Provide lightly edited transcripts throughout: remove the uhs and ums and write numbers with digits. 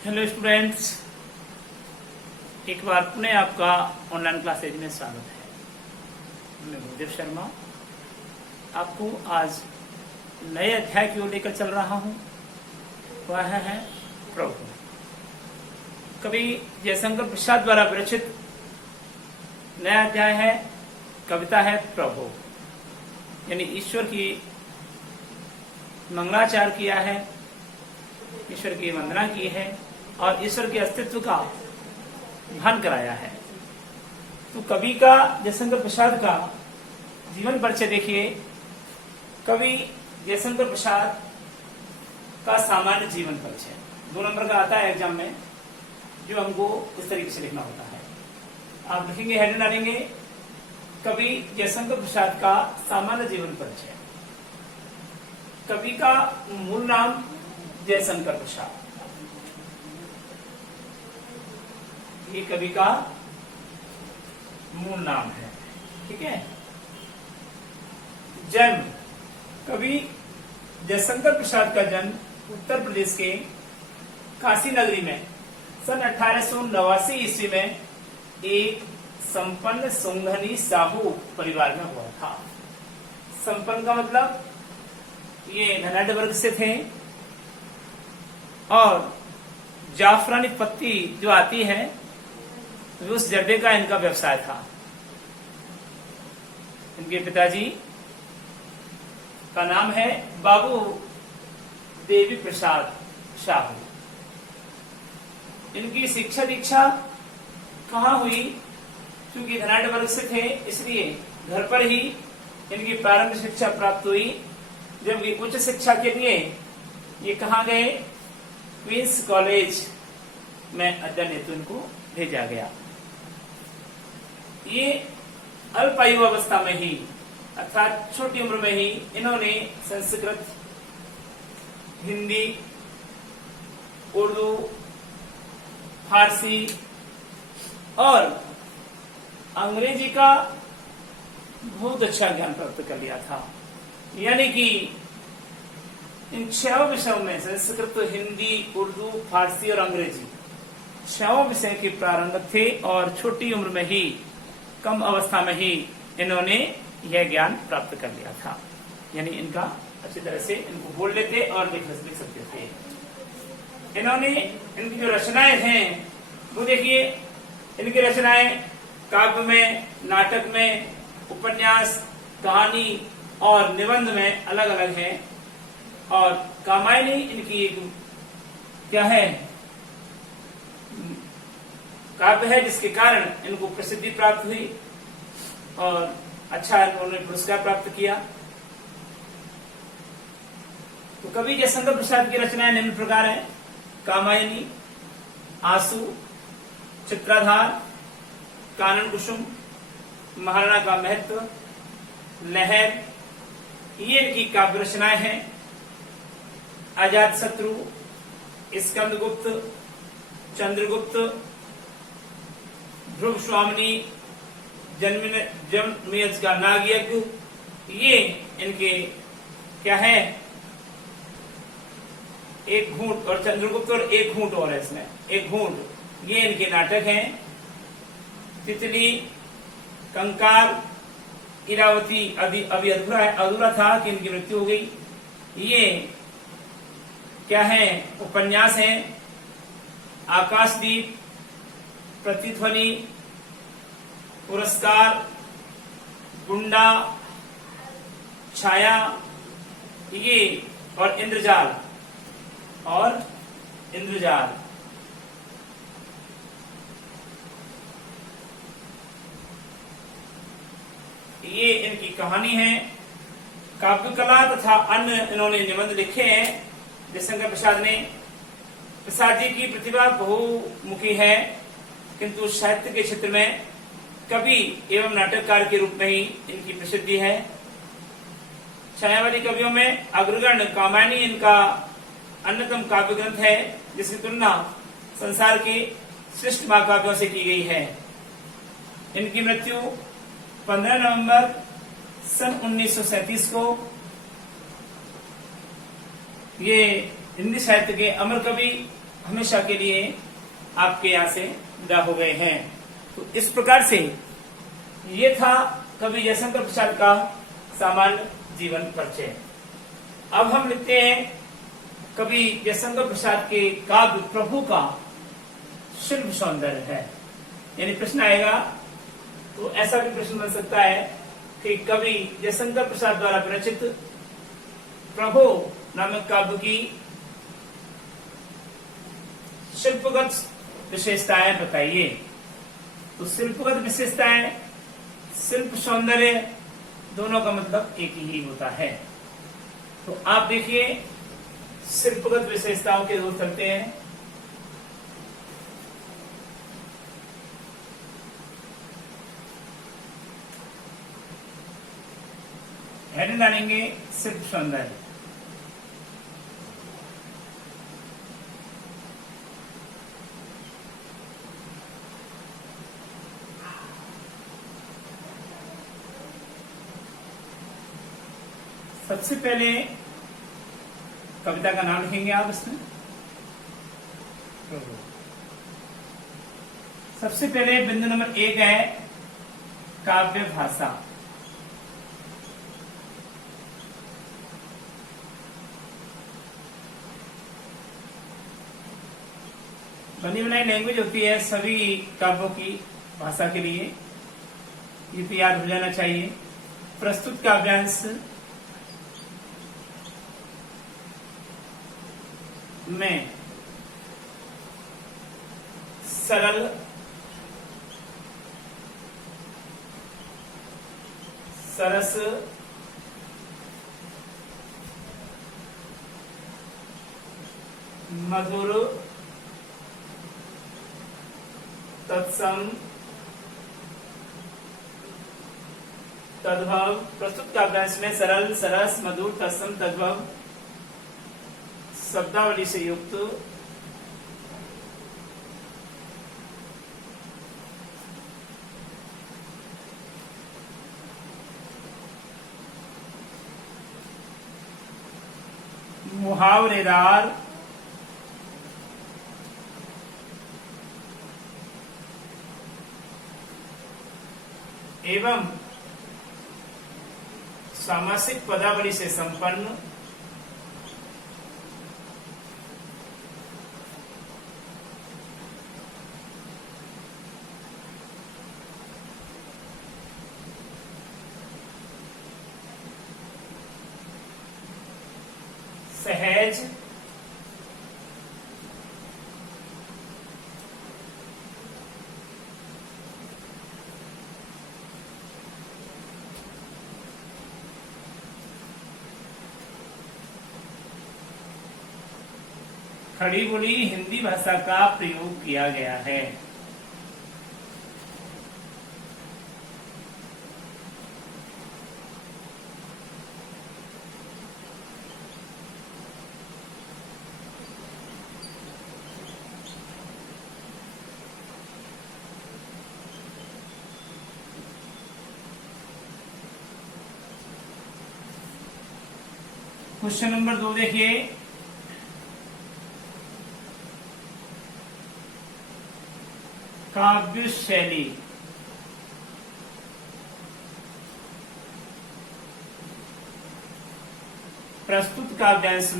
Hello students, एक बार पुनः आपका ऑनलाइन क्लासेज में स्वागत है। मैं भूदेव शर्मा आपको आज नए अध्याय की ओर लेकर चल रहा हूं। वह है प्रभु। कवि जयशंकर प्रसाद द्वारा विरचित नया अध्याय है, कविता है प्रभु। यानी ईश्वर की मंगलाचार किया है, ईश्वर की वंदना की है और ईश्वर के अस्तित्व का भान कराया है। तो कवि का, जयशंकर प्रसाद का जीवन परिचय देखिए। कवि जयशंकर प्रसाद का सामान्य जीवन परिचय 2 नंबर का आता है एग्जाम में, जो हमको इस तरीके से लिखना होता है। आप लिखेंगे, हेडिंग डालेंगे, कवि जयशंकर प्रसाद का सामान्य जीवन परिचय। कवि का मूल नाम जयशंकर प्रसाद, ये कवि का मूल नाम है। ठीक है। जन्म, कवि जयशंकर प्रसाद का जन्म उत्तर प्रदेश के काशी नगरी में सन 1889 ईस्वी में एक संपन्न सुंघनी साहू परिवार में हुआ था। संपन्न का मतलब ये धनाढ़ वर्ग से थे और जाफरानी पत्ती जो आती है उस जर्दे का इनका व्यवसाय था। इनके पिताजी का नाम है बाबू देवी प्रसाद साहू। इनकी शिक्षा दीक्षा कहाँ हुई? क्योंकि धनाढ़ वर्ग से थे इसलिए घर पर ही इनकी प्रारंभिक शिक्षा प्राप्त हुई। जबकि उच्च शिक्षा के लिए ये कहाँ गए? क्वींस कॉलेज में अध्ययन हेतु इनको भेजा गया। ये अल्पायु अवस्था में ही अर्थात छोटी उम्र में ही इन्होंने संस्कृत, हिंदी, उर्दू, फारसी और अंग्रेजी का बहुत अच्छा ज्ञान प्राप्त कर लिया था। यानी कि इन 6 विषयों में संस्कृत, हिंदी, उर्दू, फारसी और अंग्रेजी 6 विषय के प्रारंभ थे और छोटी उम्र में ही, कम अवस्था में ही इन्होंने यह ज्ञान प्राप्त कर लिया था। यानी इनका अच्छी तरह से इनको बोल लेते और लिख सकते थे। इन्होंने इनकी जो रचनाएं हैं वो देखिए। इनकी रचनाएं काव्य में, नाटक में, उपन्यास, कहानी और निबंध में अलग अलग हैं। और कामायनी इनकी एक क्या है, काव्य है जिसके कारण इनको प्रसिद्धि प्राप्त हुई और अच्छा इन्होंने पुरस्कार प्राप्त किया। तो कवि जयशंकर प्रसाद की रचनाएं निम्न प्रकार हैं: कामायनी, आंसू, चित्राधार, कानन कुसुम, महाराणा का महत्व, लहर, ये इनकी काव्य रचनाएं हैं। अजात शत्रु, स्कंदगुप्त, चंद्रगुप्त, ध्रुव स्वामिनी, जन्मेजय का नागयज्ञ, ये इनके क्या है, एक घूंट, और चंद्रगुप्त और एक घूंट और है इसमें, एक घूंट, ये इनके नाटक हैं। तितली, कंकाल, इरावती अभी अधूरा था कि इनकी मृत्यु हो गई, ये क्या है, उपन्यास है। आकाशदीप, प्रतिध्वनि, पुरस्कार, गुंडा, छाया, ये और इंद्रजाल ये इनकी कहानी है। काव्य कला तथा अन्य इन्होंने निबंध लिखे हैं जयशंकर प्रसाद ने। प्रसाद जी की प्रतिभा बहुमुखी है, किंतु साहित्य के क्षेत्र में कवि एवं नाटककार के रूप में ही इनकी प्रसिद्धि है। छायावादी कवियों में अग्रगण्य कामायनी इनका अन्यतम काव्य ग्रंथ है, जिसकी तुलना संसार के श्रेष्ठ महाकाव्यों से की गई है। इनकी मृत्यु 15 नवंबर सन 1937 को ये हिंदी साहित्य के अमर कवि हमेशा के लिए आपके यहाँ से विदा हो गए हैं। तो इस प्रकार से ये था कवि जयशंकर प्रसाद का सामान्य जीवन परिचय। अब हम लिखते हैं कवि जयशंकर प्रसाद के काव्य प्रभु का शिल्प सौंदर्य है। यानी प्रश्न आएगा तो ऐसा भी प्रश्न बन सकता है कि कवि जयशंकर प्रसाद द्वारा विरचित प्रभु नामक काव्य की शिल्पगत विशेषताएं बताइए। तो शिल्पगत विशेषताएं, शिल्प सौंदर्य, दोनों का मतलब एक ही होता है। तो आप देखिए शिल्पगत विशेषताओं के दो चलते हैं। हेडिंग डालेंगे शिल्प सौंदर्य। सबसे पहले कविता का नाम लिखेंगे आप इसमें। सबसे पहले बिंदु नंबर 1 है काव्य भाषा। बनी बनाई लैंग्वेज होती है सभी काव्यों की भाषा के लिए, ये तो याद हो जाना चाहिए। प्रस्तुत काव्यांश में सरल, सरस, मधुर, तत्सम, तद्भव। प्रस्तुत काव्यांश में सरल, सरस, मधुर, तत्सम, तद्भव शब्दावली से युक्त मुहावरेदार, एवं सामासिक पदावली से संपन्न सहज, खड़ी बोली हिंदी भाषा का प्रयोग किया गया है। क्वेश्चन नंबर 2 देखिए। काव्य शैली। प्रस्तुत काव्यांश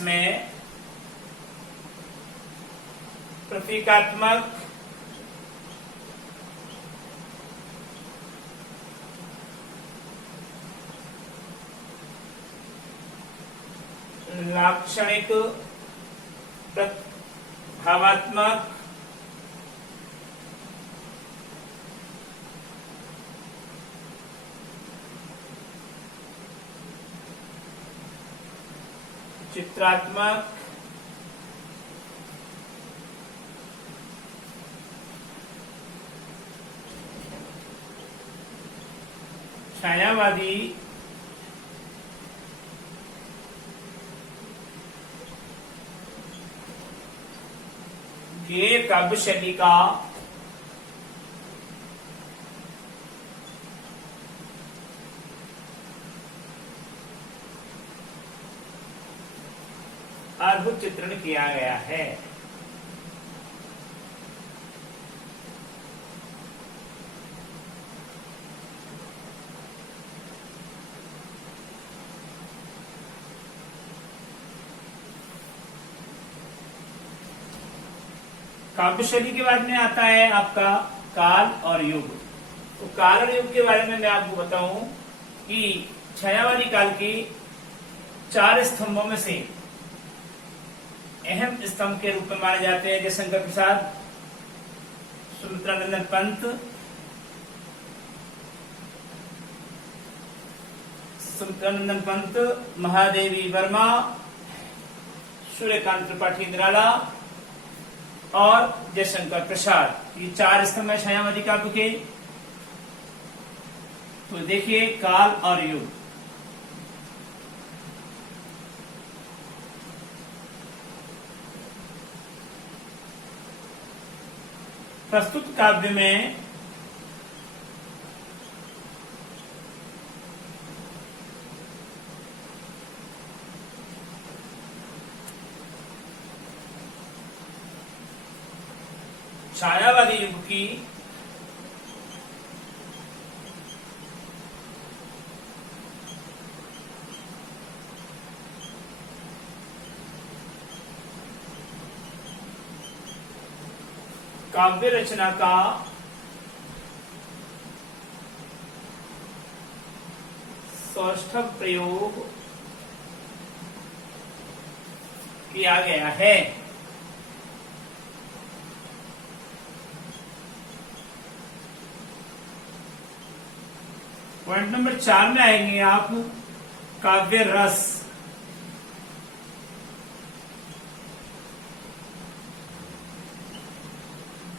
में प्रतीकात्मक, लाक्षणिक, भावात्मक, चित्रात्मक, छायावादी, ये काव्य शैली का अद्भुत चित्रण किया गया है। काव्य शैली के बारे में आता है आपका काल और युग। तो काल और युग के बारे में मैं आपको बताऊं कि छायावादी काल के 4 स्तंभों में से अहम स्तंभ के रूप में माने जाते हैं जयशंकर प्रसाद, सुमित्रानंदन पंत, महादेवी वर्मा, सूर्यकांत त्रिपाठी निराला और जयशंकर प्रसाद। ये 4 स्तंभ है छायावादी काव्य के। तो देखिए काल और युग। प्रस्तुत काव्य में छायावादी युग की काव्य रचना का सौष्ठव प्रयोग किया गया है। पॉइंट नंबर 4 में आएंगे आप काव्य रस।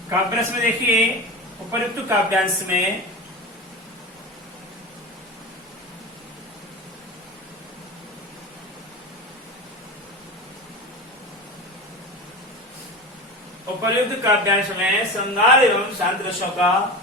काव्य रस में देखिए उपर्युक्त काव्यांश में श्रृंगार एवं शांत रसों का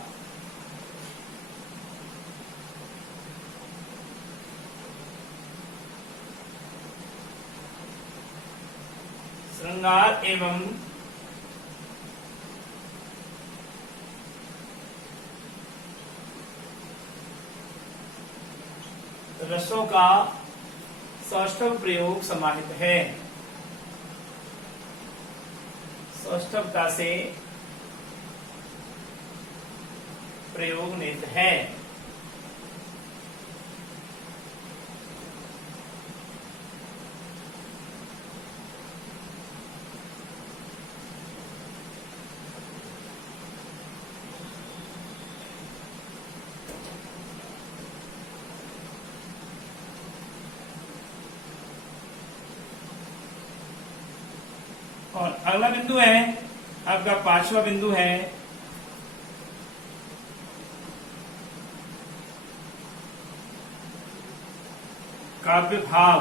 रसों का सौष्ठव प्रयोग समाहित है। सौष्ठवता से प्रयोग निहित है। और अगला बिंदु है आपका 5वां बिंदु है काव्य भाव।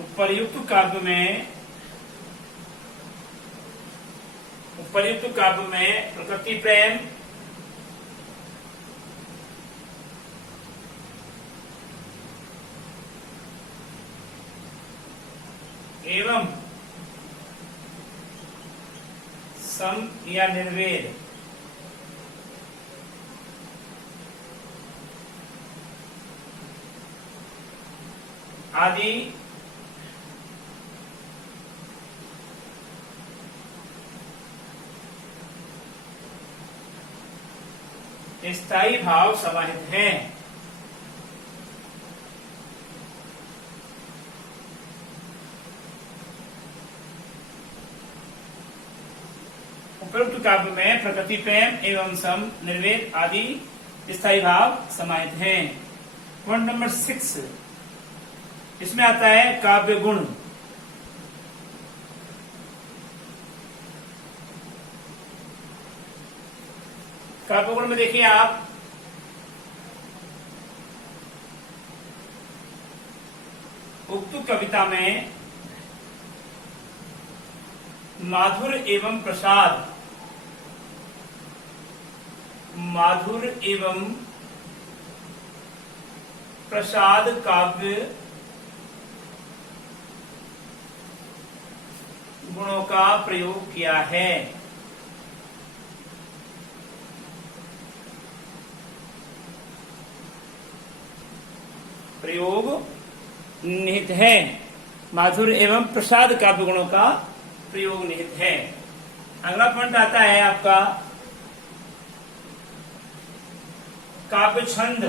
उपर्युक्त काव्य में प्रकृति प्रेम, एवं सम या निर्वेद आदि स्थायी भाव समाहित हैं। उपरोक्त काव्य में प्रकृति प्रेम एवं सम निर्वेद आदि स्थायी भाव समाहित हैं। पॉइंट नंबर 6 इसमें आता है काव्य गुण। काव्य गुण में देखिए आप उक्त कविता में माधुर एवं प्रसाद, प्रसाद काव्य गुणों का प्रयोग किया है। प्रयोग निहित है। माधुर्य एवं प्रसाद काव्य गुणों का प्रयोग निहित है। अगला पॉइंट आता है आपका काव्य छंद।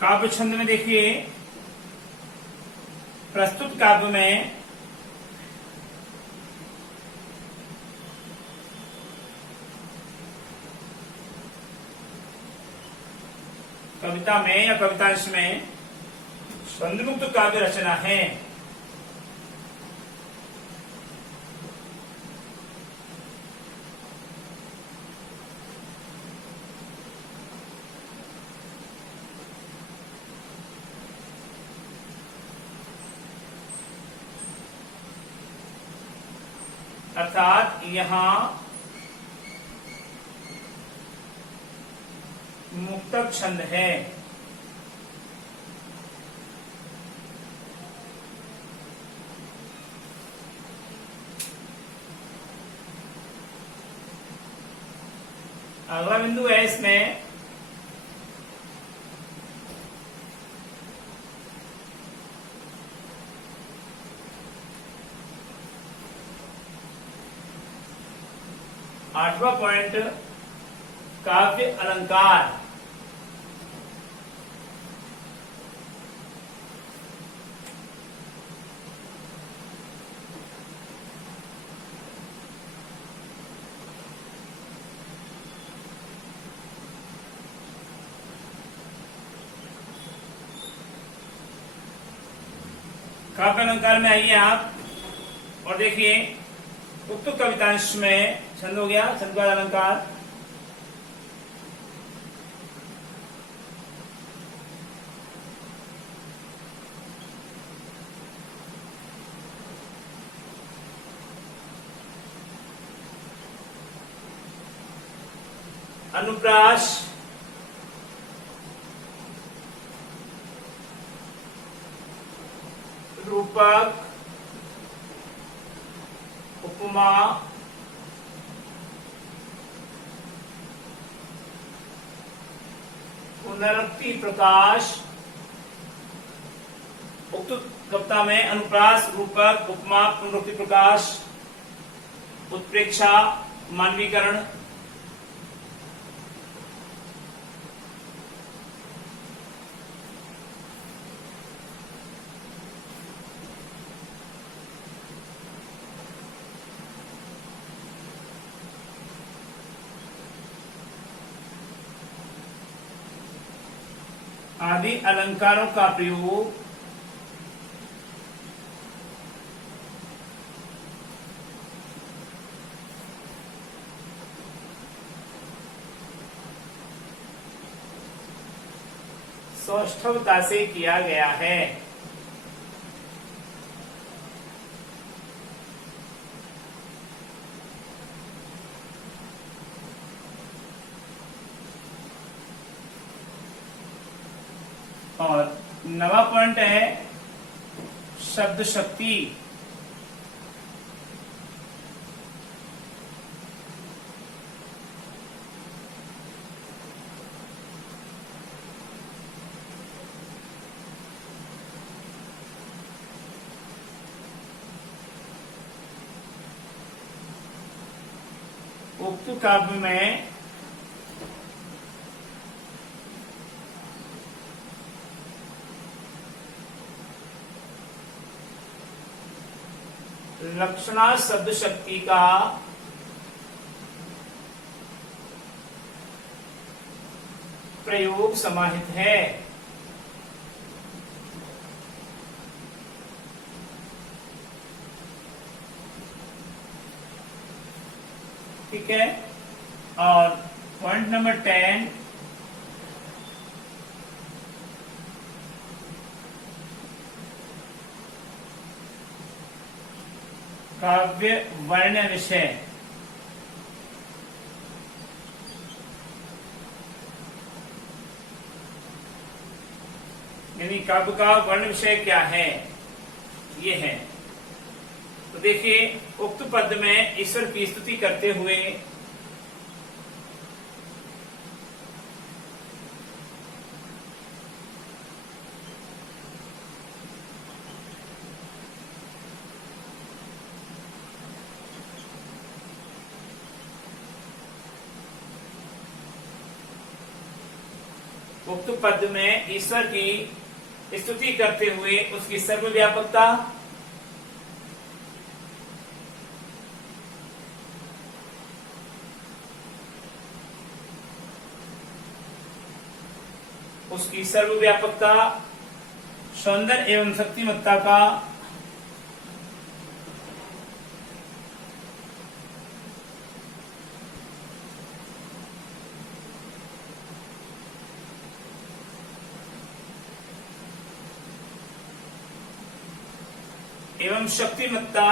काव्य छंद में देखिए, प्रस्तुत काव्य में कविता में या कवितांश में छंदमुक्त काव्य रचना है। अर्थात यहां मुक्तक छंद है। अगला बिंदु है इसमें आठवां पॉइंट, काव्य अलंकार। काव्य अलंकार में आइए आप और देखिए, उक्त कवितांश में छंद हो गया, छंद का अलंकार। अनुप्रास, रूपक, उपमा, पुनरुक्ति प्रकाश। उक्त कविता में अनुप्रास, रूपक, उपमा, पुनरुक्ति प्रकाश, उत्प्रेक्षा, मानवीकरण, आदि अलंकारों का प्रयोग सौष्ठवता से किया गया है। और नवा पॉइंट है शब्द शक्ति। उक्त काव्य में लक्षणा शब्द शक्ति का प्रयोग समाहित है। ठीक है। और पॉइंट नंबर 10, काव्य वर्ण विषय। यानी काव्य का वर्ण विषय क्या है, ये है। तो देखिए, उक्त पद में ईश्वर की स्तुति करते हुए उक्त पद में ईश्वर की स्तुति करते हुए उसकी सर्वव्यापकता, उसकी सर्वव्यापकता, सौंदर्य एवं शक्तिमत्ता का एवं शक्तिमत्ता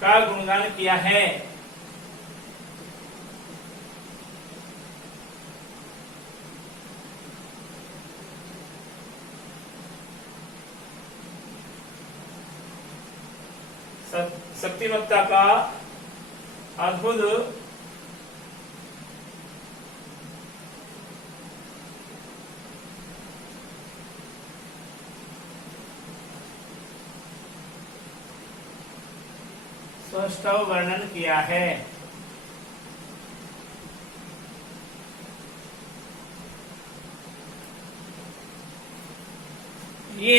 का गुणगान किया है। शक्तिमत्ता का अद्भुत सौष्ठव वर्णन किया है। ये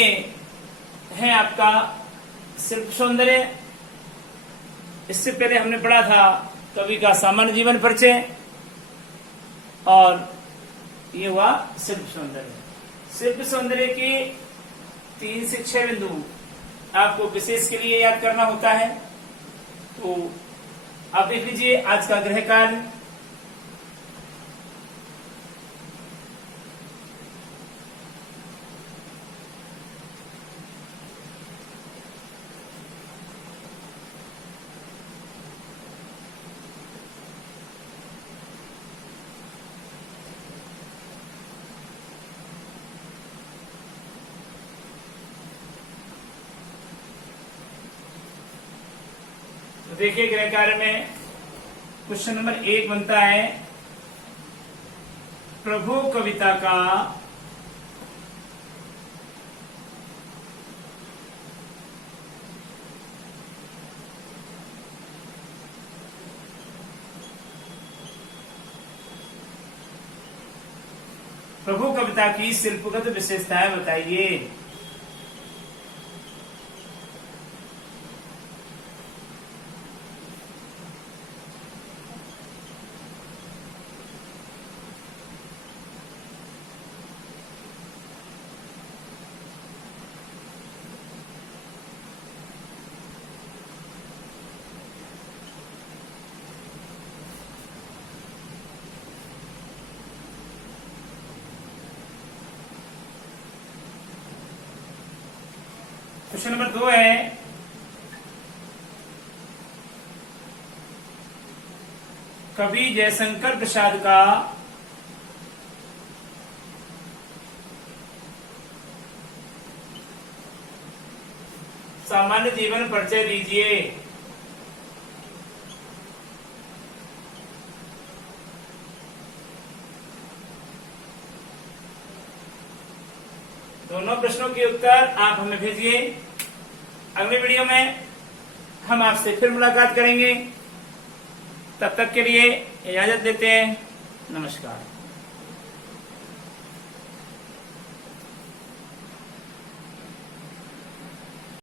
है आपका शिल्प सौंदर्य। इससे पहले हमने पढ़ा था कवि का सामान्य जीवन परिचय, और ये हुआ शिल्प सौंदर्य। शिल्प सौंदर्य के 3 से 6 बिंदु आपको विशेष के लिए याद करना होता है। तो आप देख लीजिए आज का गृह कार्य। तो देखिए गृह कार्य में क्वेश्चन नंबर 1 बनता है, प्रभु कविता का प्रभु कविता की शिल्पगत विशेषताएं बताइए। क्वेश्चन नंबर 2 है, कवि जयशंकर प्रसाद का सामान्य जीवन परिचय दीजिए। दोनों प्रश्नों के उत्तर आप हमें भेजिए। अगले वीडियो में हम आपसे फिर मुलाकात करेंगे। तब तक के लिए इजाजत देते हैं। नमस्कार।